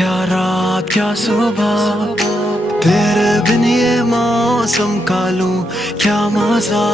क्या रात क्या सुबह, तेरे बिन ये मौसम का लूं क्या मजा।